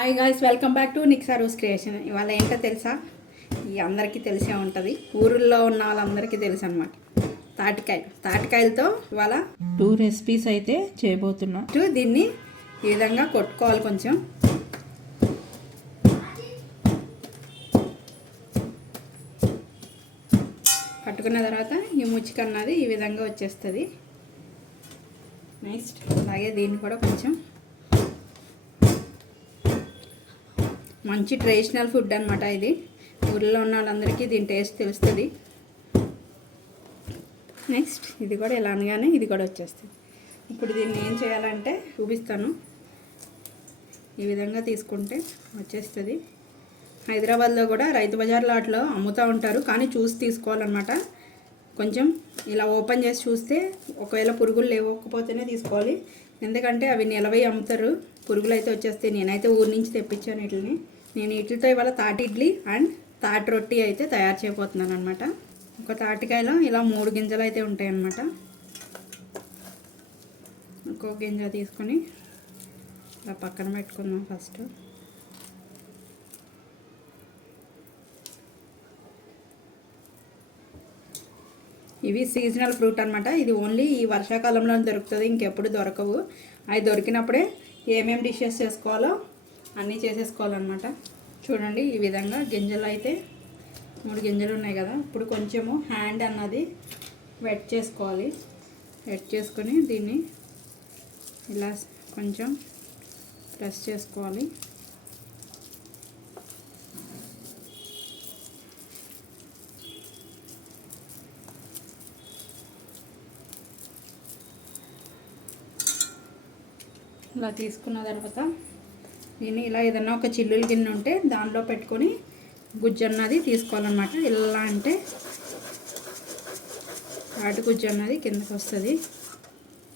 Hi guys, welcome back to నిక్సా రూస్ creation. ఇవాళ ఏంటో తెలుసా? అందరికీ తెలిసే ఉంటుంది, ఊరుల్లో ఉన్న వాళ్ళందరికీ తెలుసు అనమాట. తాటికాయలతో ఇవాళ 2 రెసిపీస్ అయితే చేయబోతున్నా. దీన్ని ఈ విధంగా కొట్టుకోవాలి. కొంచెం కట్టుకున్న తర్వాత ఈ ముచ్చికన్నది ఈ విధంగా వచ్చేస్తుంది. నెక్స్ట్ అలాగే దీన్ని కూడా కొంచెం మంచి ట్రెడిషనల్ ఫుడ్ అనమాట. ఇది ఊళ్ళో ఉన్న వాళ్ళందరికీ దీని టేస్ట్ తెలుస్తుంది. నెక్స్ట్ ఇది కూడా ఇలా అనగానే ఇది కూడా వచ్చేస్తుంది. ఇప్పుడు దీన్ని ఏం చేయాలంటే చూపిస్తాను. ఈ విధంగా తీసుకుంటే వచ్చేస్తుంది. హైదరాబాద్లో కూడా రైతు బజార్లో అట్లా అమ్ముతూ ఉంటారు, కానీ చూసి తీసుకోవాలన్నమాట. కొంచెం ఇలా ఓపెన్ చేసి చూస్తే ఒకవేళ పురుగులు లేవకపోతేనే తీసుకోవాలి, ఎందుకంటే అవి నిలవై అమ్ముతారు. పురుగులు అయితే వచ్చేస్తాయి. నేనైతే ఊరి నుంచి తెప్పించాను వీటిని. నేను వీటితో ఇవాళ తాటి ఇడ్లీ అండ్ తాటి రొట్టి అయితే తయారు చేయబోతున్నాను అనమాట. ఒక తాటికాయలో ఇలా 3 గింజలు అయితే ఉంటాయి అన్నమాట. ఇంకో గింజ తీసుకొని ఇలా పక్కన పెట్టుకుందాం. ఫస్ట్ ఇవి సీజనల్ ఫ్రూట్ అనమాట. ఇది ఓన్లీ ఈ వర్షాకాలంలో దొరుకుతుంది, ఇంకెప్పుడు దొరకవు. అవి దొరికినప్పుడే ఏమేమి డిషెస్ చేసుకోవాలో అన్నీ చేసేసుకోవాలన్నమాట. చూడండి, ఈ విధంగా గింజలు అయితే 3 గింజలు ఉన్నాయి కదా. ఇప్పుడు కొంచెము హ్యాండ్ అన్నది వెట్ చేసుకోవాలి. వెట్ చేసుకొని దీన్ని ఇలా కొంచెం ప్రెస్ చేసుకోవాలి. ఇలా తీసుకున్న తర్వాత నేను ఇలా ఏదన్నా ఒక చిల్లుల గిన్నె ఉంటే దానిలో పెట్టుకొని గుజ్జు అన్నది తీసుకోవాలన్నమాట. ఎలా అంటే తాటి గుజ్జు అన్నది కిందకి వస్తుంది.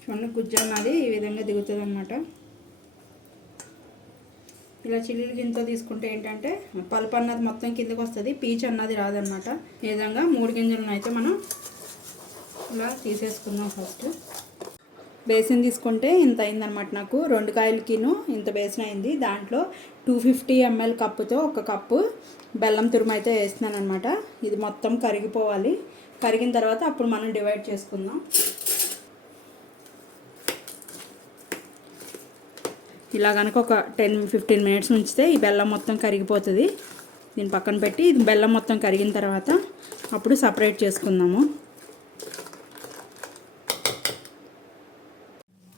చూడండి, గుజ్జు అన్నది ఈ విధంగా దిగుతుంది అన్నమాట. ఇలా చిల్లుల గిన్నెతో తీసుకుంటే ఏంటంటే పలుపు అన్నది మొత్తం కిందకి వస్తుంది, పీచు అన్నది రాదనమాట. ఈ విధంగా 3 గింజలను అయితే మనం ఇలా తీసేసుకుందాం. ఫస్ట్ బేసిన్ తీసుకుంటే ఇంత అయిందనమాట. నాకు 2 కాయలకిను ఇంత బేసిన్ అయింది. దాంట్లో 250 ml కప్పుతో 1 కప్పు బెల్లం తురుము అయితే వేస్తున్నాను అనమాట. ఇది మొత్తం కరిగిపోవాలి. కరిగిన తర్వాత అప్పుడు మనం డివైడ్ చేసుకుందాం. ఇలా కనుక ఒక 10-15 మినిట్స్ ఉంచితే ఈ బెల్లం మొత్తం కరిగిపోతుంది. దీన్ని పక్కన పెట్టి ఇది బెల్లం మొత్తం కరిగిన తర్వాత అప్పుడు సపరేట్ చేసుకుందాము.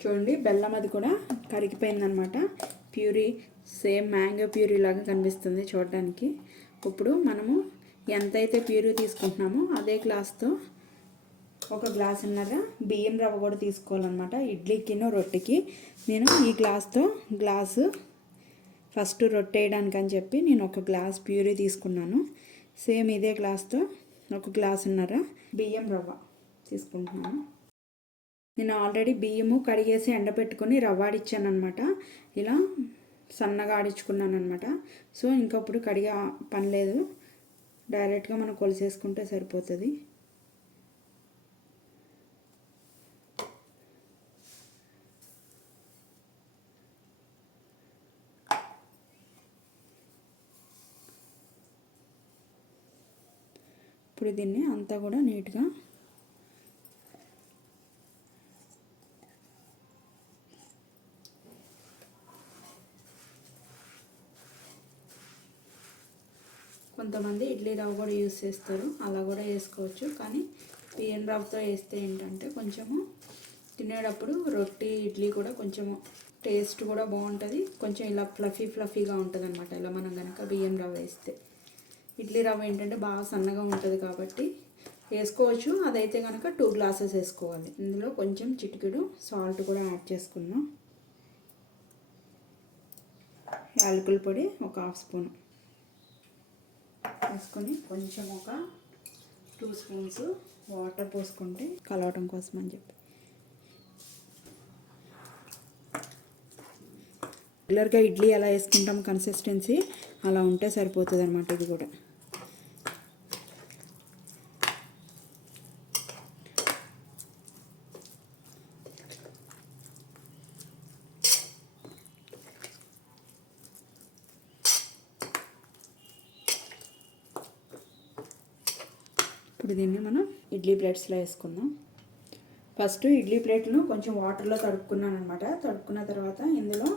చూడండి, బెల్లం అది కూడా కరిగిపోయిందనమాట. ప్యూరీ సేమ్ మ్యాంగో ప్యూరీ లాగా కనిపిస్తుంది చూడడానికి. ఇప్పుడు మనము ఎంతైతే ప్యూరీ తీసుకుంటున్నామో అదే గ్లాస్తో 1 గ్లాసున్నర బియ్యం రవ్వ కూడా తీసుకోవాలన్నమాట. ఇడ్లీకిను రొట్టెకి నేను ఈ గ్లాసు ఫస్ట్ రొట్టె వేయడానికి అని చెప్పి నేను 1 గ్లాస్ ప్యూరీ తీసుకున్నాను. సేమ్ ఇదే గ్లాస్తో 1 గ్లాసున్నర బియ్యం రవ్వ తీసుకుంటున్నాను. నేను ఆల్రెడీ బియ్యము కడిగేసి ఎండబెట్టుకొని రవ్వ ఆడిచ్చాను అనమాట. ఇలా సన్నగా ఆడించుకున్నాను అనమాట. సో ఇంకప్పుడు కడిగే పని లేదు, డైరెక్ట్గా మనం కొలిసేసుకుంటే సరిపోతుంది. ఇప్పుడు దీన్ని అంతా కూడా నీట్గా కొంతమంది ఇడ్లీ రవ్వ కూడా యూస్ చేస్తారు, అలా కూడా వేసుకోవచ్చు. కానీ బియ్యం రవ్వతో వేస్తే ఏంటంటే కొంచెము తినేటప్పుడు రొట్టి ఇడ్లీ కూడా కొంచెము టేస్ట్ కూడా బాగుంటుంది. కొంచెం ఇలా ఫ్లఫీగా ఉంటుంది అనమాట. ఇలా మనం కనుక బియ్యం రవ్వ వేస్తే, ఇడ్లీ రవ్వ ఏంటంటే బాగా సన్నగా ఉంటుంది కాబట్టి వేసుకోవచ్చు. అదైతే కనుక 2 గ్లాసెస్ వేసుకోవాలి. ఇందులో కొంచెం చిటికెడు సాల్ట్ కూడా యాడ్ చేసుకుందాం. యాలకుల పొడి 1 హాఫ్ స్పూన్ వేసుకొని కొంచెం ఒక 2 స్పూన్స్ వాటర్ పోసుకుంటే కలవటం కోసం అని చెప్పి. రెగ్యులర్గా ఇడ్లీ ఎలా వేసుకుంటాం కన్సిస్టెన్సీ అలా ఉంటే సరిపోతుంది అనమాట. ఇది కూడా ఇప్పుడు దీన్ని మనం ఇడ్లీ ప్లేట్స్లో వేసుకుందాం. ఫస్ట్ ఇడ్లీ ప్లేట్ను కొంచెం వాటర్లో తడుపుకున్నాను అనమాట. తడుపుకున్న తర్వాత ఇందులో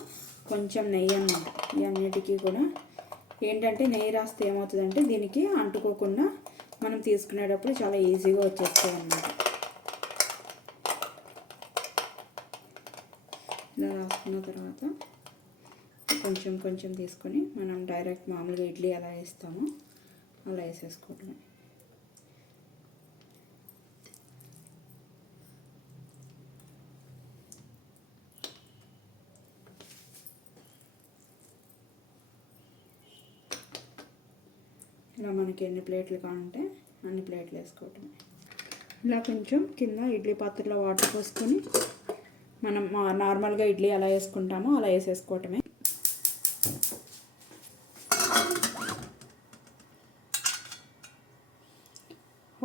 కొంచెం నెయ్యి అన్నమాట. ఈ అన్నిటికీ కూడా ఏంటంటే నెయ్యి రాస్తే ఏమవుతుందంటే దీనికి అంటుకోకుండా మనం తీసుకునేటప్పుడు చాలా ఈజీగా వచ్చేస్తాయి అన్నమాట. ఇలా రాసుకున్న తర్వాత కొంచెం కొంచెం తీసుకొని మనం డైరెక్ట్ మామూలుగా ఇడ్లీ ఎలా వేస్తామో అలా వేసేసుకోవటమే. ఇలా మనకి ఎన్ని ప్లేట్లు కావాలంటే అన్ని ప్లేట్లు వేసుకోవటం. ఇలా కొంచెం కింద ఇడ్లీ పాత్రలో వాటర్ పోసుకొని మనం నార్మల్గా ఇడ్లీ ఎలా వేసుకుంటామో అలా వేసేసుకోవటమే.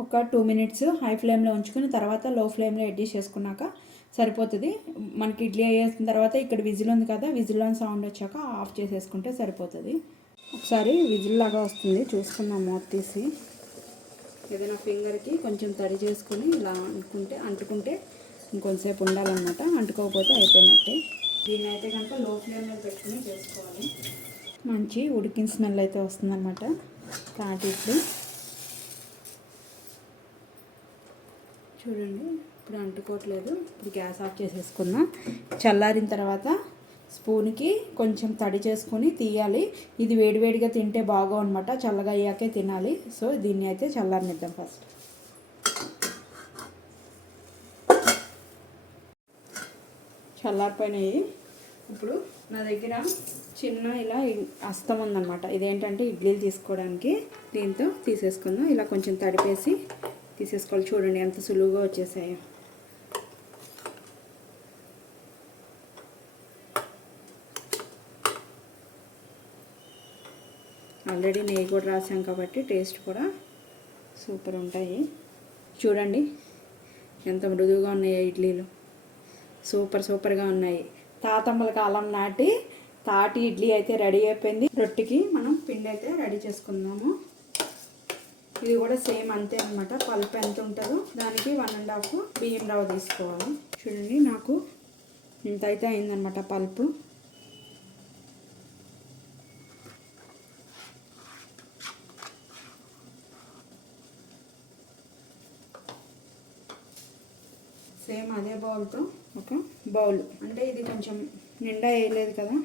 ఒక 2 మినిట్స్ హై ఫ్లేమ్లో ఉంచుకొని తర్వాత లో ఫ్లేమ్లో అడ్జస్ట్ చేసుకున్నాక సరిపోతుంది. మనకి ఇడ్లీ వేసిన తర్వాత ఇక్కడ విజిల్ ఉంది కదా, విజిల్లో సౌండ్ వచ్చాక ఆఫ్ చేసేసుకుంటే సరిపోతుంది. ఒకసారి విజిల్ లాగా వస్తుంది, చూసుకుందాం మూత తీసి. ఏదైనా ఫింగర్కి కొంచెం తడి చేసుకొని ఇలా అంటుకుంటే ఇంకొంతసేపు ఉండాలన్నమాట. అంటుకోకపోతే అయిపోయినట్టే. దీన్ని అయితే కనుక లో ఫ్లేమ్లో పెట్టుకుని చేసుకోవాలి. మంచి ఉడికిన స్మెల్ అయితే వస్తుందన్నమాట. తాటి ఇడ్లీ చూడండి, ఇప్పుడు అంటుకోవట్లేదు. ఇప్పుడు గ్యాస్ ఆఫ్ చేసేసుకుందాం. చల్లారిన తర్వాత స్పూన్కి కొంచెం తడి చేసుకొని తీయాలి. ఇది వేడివేడిగా తింటే బాగా అనమాట, చల్లగా అయ్యాకే తినాలి. సో దీన్ని అయితే చల్లారనిద్దాం ఫస్ట్. చల్లారిపోయినాయి. ఇప్పుడు నా దగ్గర చిన్న ఇలా అస్తం ఉందన్నమాట. ఇదేంటంటే ఇడ్లీలు తీసుకోవడానికి, దీంతో తీసేసుకుందాం. ఇలా కొంచెం తడిపేసి తీసేసుకోవాలి. చూడండి ఎంత సులువుగా వచ్చేసాయో. ఆల్రెడీ నెయ్యి కూడా రాసాం కాబట్టి టేస్ట్ కూడా సూపర్ ఉంటాయి. చూడండి ఎంత మృదువుగా ఉన్నాయో ఇడ్లీలు. సూపర్గా ఉన్నాయి. తాతమ్మల కాలం నాటి తాటి ఇడ్లీ అయితే రెడీ అయిపోయింది. రొట్టెకి మనం పిండి అయితే రెడీ చేసుకుందాము. ఇది కూడా సేమ్ అంతే అనమాట. పల్పు ఎంత ఉంటుందో దానికి 1.5 బియ్యం రవ్వ తీసుకోవాలి. చూడండి నాకు ఇంత అయితే అయిందనమాట పల్పు. సేమ్ అదే బౌల్తో ఒక బౌల్, అంటే ఇది కొంచెం నిండా వేయలేదు కదా,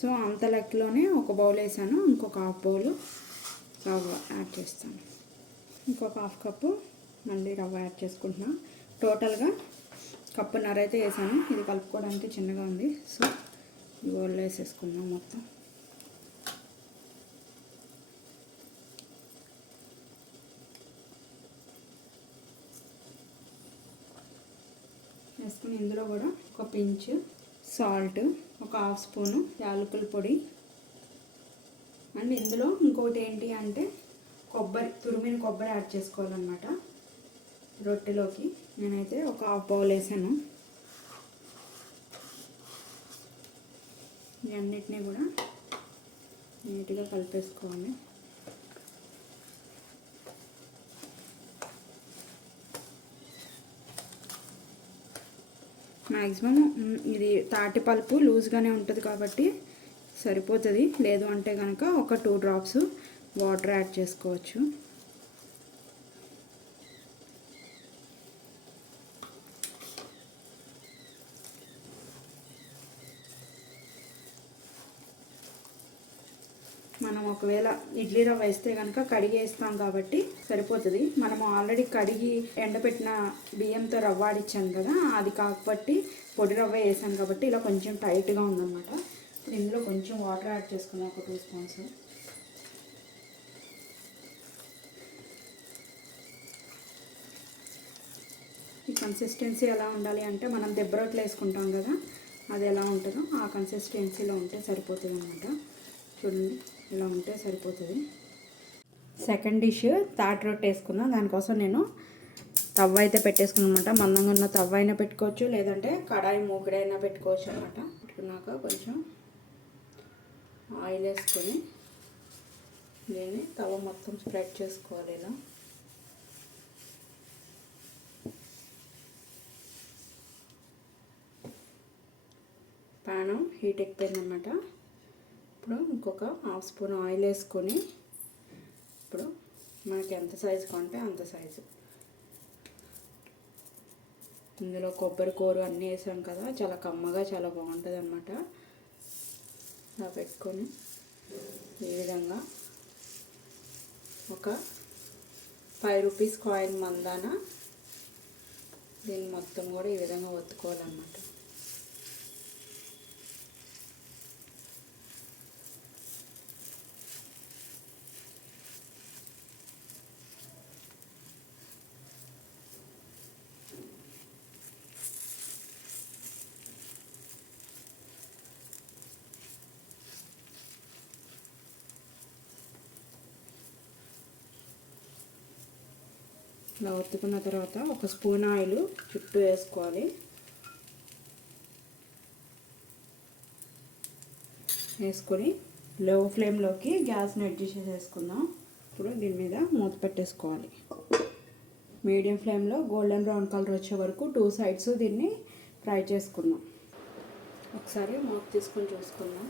సో అంత లెక్కలోనే ఒక బౌల్ వేసాను. ఇంకొక హాఫ్ బౌల్ రవ్వ యాడ్ చేస్తాను. ఇంకొక హాఫ్ కప్పు మళ్ళీ రవ్వ యాడ్ చేసుకుంటున్నాను. టోటల్గా 1.5 కప్పు అయితే వేసాను. ఇది కలుపుకోవడానికి చిన్నగా ఉంది, సో ఈ బౌల్లో వేసేసుకుందాం మొత్తం. వేసుకుని ఇందులో కూడా ఒక పించ్ సాల్ట్, ఒక హాఫ్ స్పూను యాలకుల పొడి, అండ్ ఇందులో ఇంకొకటి ఏంటి అంటే తురిమిన కొబ్బరి యాడ్ చేసుకోవాలన్నమాట రొట్టెలోకి. నేనైతే ఒక హాఫ్ బౌల్ వేసాను. ఇవన్నిటినీ కూడా నీట్గా కలిపేసుకోవాలి. మ్యాక్సిమం ఇది తాటి పల్పు లూజ్గానే ఉంటుంది కాబట్టి సరిపోతుంది. లేదు అంటే కనుక ఒక 2 డ్రాప్స్ వాటర్ యాడ్ చేసుకోవచ్చు. మనం ఒకవేళ ఇడ్లీ రవ్వ వేస్తే కనుక కడిగి వేస్తాం కాబట్టి సరిపోతుంది. మనము ఆల్రెడీ కడిగి ఎండబెట్టిన బియ్యంతో రవ్వ ఆడిచ్చాను కదా, అది కాబట్టి పొడి రవ్వ వేసాను కాబట్టి ఇలా కొంచెం టైట్గా ఉందన్నమాట. ఇప్పుడు ఇందులో కొంచెం వాటర్ యాడ్ చేసుకున్నాం, ఒక 2 స్పూన్స్. ఈ కన్సిస్టెన్సీ ఎలా ఉండాలి అంటే మనం దెబ్బ రొట్టెలు వేసుకుంటాం కదా, అది ఎలా ఉంటుందో ఆ కన్సిస్టెన్సీలో ఉంటే సరిపోతుంది అన్నమాట. చూడండి ఇలా ఉంటే సరిపోతుంది. సెకండ్ డిష్ తాటి రొట్టె వేసుకుందాం. దానికోసం నేను తవ్వ అయితే పెట్టేసుకున్నాను అనమాట. మందంగా ఉన్న తవ్వ అయినా పెట్టుకోవచ్చు, లేదంటే కడాయి మూకుడైనా పెట్టుకోవచ్చు అనమాట. పెట్టుకున్నాక కొంచెం ఆయిల్ వేసుకొని దీన్ని తవ్వ మొత్తం స్ప్రెడ్ చేసుకోవాలి ఇలా. హీట్ ఎక్కిపోయిందన్నమాట. ఇప్పుడు ఇంకొక హాఫ్ స్పూన్ ఆయిల్ వేసుకొని ఇప్పుడు మనకి ఎంత సైజు కొంటే అంత సైజు ఇందులో కొబ్బరి కూర అన్నీ వేసాం కదా, చాలా కమ్మగా చాలా బాగుంటుంది అన్నమాట. ఇలా పెట్టుకొని ఈ విధంగా ఒక 5 రూపీస్ కాయిన్ మందాన దీన్ని మొత్తం కూడా ఈ విధంగా ఒత్తుకోవాలన్నమాట. ఇలా ఒత్తుకున్న తర్వాత ఒక స్పూన్ ఆయిల్ చుట్టూ వేసుకోవాలి. వేసుకొని లో ఫ్లేమ్లోకి గ్యాస్ని అడ్జస్ట్ చేసేసుకుందాం. ఇప్పుడు దీని మీద మూత పెట్టేసుకోవాలి. మీడియం ఫ్లేమ్లో గోల్డెన్ బ్రౌన్ కలర్ వచ్చే వరకు 2 సైడ్స్ దీన్ని ఫ్రై చేసుకుందాం. ఒకసారి మూత తీసుకొని చూసుకుందాం.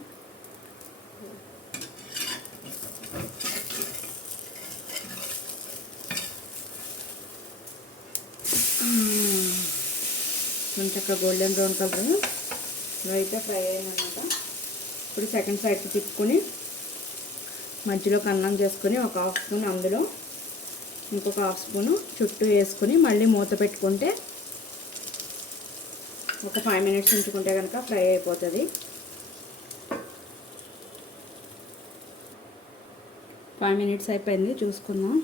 కొంచెం గోల్డెన్ బ్రౌన్ కలర్ అయితే ఫ్రై అయిందన్నమాట. ఇప్పుడు సెకండ్ సైడ్కి తిప్పుకొని మధ్యలో అన్నం చేసుకొని ఒక హాఫ్ స్పూన్ అందులో ఇంకొక హాఫ్ స్పూను చుట్టూ వేసుకొని మళ్ళీ మూత పెట్టుకుంటే ఒక 5 మినిట్స్ ఉంచుకుంటే కనుక ఫ్రై అయిపోతుంది. 5 మినిట్స్ అయిపోయింది, చూసుకుందాం.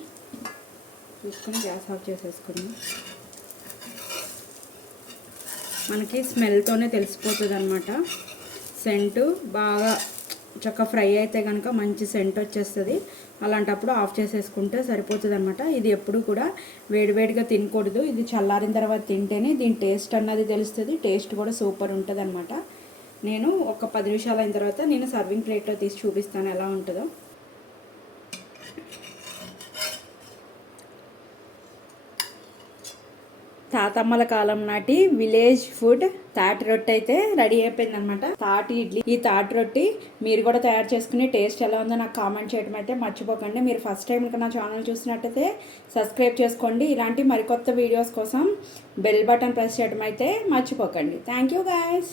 చూసుకొని గ్యాస్ ఆఫ్ చేసేసుకుందాం. మనకి స్మెల్తోనే తెలిసిపోతుంది అన్నమాట. సెంటు బాగా చక్కగా ఫ్రై అయితే కనుక మంచి సెంట్ వచ్చేస్తుంది. అలాంటప్పుడు ఆఫ్ చేసేసుకుంటే సరిపోతుంది అన్నమాట. ఇది ఎప్పుడు కూడా వేడివేడిగా తినకూడదు. ఇది చల్లారిన తర్వాత తింటేనే దీని టేస్ట్ అన్నది తెలుస్తుంది. టేస్ట్ కూడా సూపర్ ఉంటుంది అన్నమాట. నేను ఒక 10 నిమిషాలు అయిన తర్వాత నేను సర్వింగ్ ప్లేట్లో తీసి చూపిస్తాను ఎలా ఉంటుందో. తాతమ్మల కాలం నాటి విలేజ్ ఫుడ్ తాటి రొట్టె అయితే రెడీ అయిపోయింది అనమాట. తాటి ఇడ్లీ. ఈ తాటి రొట్టి మీరు కూడా తయారు చేసుకుని టేస్ట్ ఎలా ఉందో నాకు కామెంట్ చేయడం అయితే మర్చిపోకండి. మీరు ఫస్ట్ టైం నా ఛానల్ చూసినట్టయితే సబ్స్క్రైబ్ చేసుకోండి. ఇలాంటి మరికొత్త వీడియోస్ కోసం బెల్ బటన్ ప్రెస్ చేయడం అయితే మర్చిపోకండి. Thank you guys.